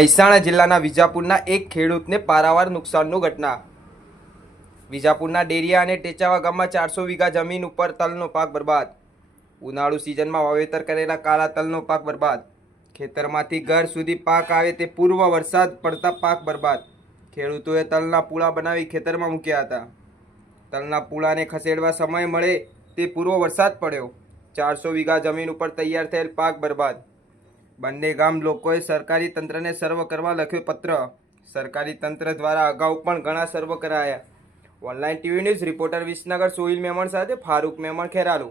મહેસાણા જિલ્લાના વિજાપુરના એક ખેડૂતને પારાવાર નુકસાનની ઘટના। વિજાપુરના ડેરિયા અને ટેચાવા ગામમાં 400 વીઘા જમીન ઉપર તલનો પાક બરબાદ। ઉનાળુ સિઝનમાં વાવેતર કરેલા કાળા તલનો પાક બરબાદ। ખેતરમાંથી ઘર સુધી પાક આવે તે પૂર્વ વરસાદ પડતા પાક બરબાદ। ખેડૂતોએ તલના પૂળા બનાવી ખેતરમાં મૂક્યા હતા। તલના પૂળાને ખસેડવા સમય મળે તે પૂર્વ વરસાદ પડ્યો। 400 વીઘા જમીન ઉપર તૈયાર થયેલ પાક બરબાદ। બંને ગામ લોકોએ સરકારી તંત્રને સર્વે કરવા લખ્યો પત્ર। સરકારી તંત્ર દ્વારા અગાઉ પણ ઘણા સર્વે કરાયા। Online TV news reporter Visnagar Sohil Memon સાથે ફારૂક મેમણ ખેરાલુ।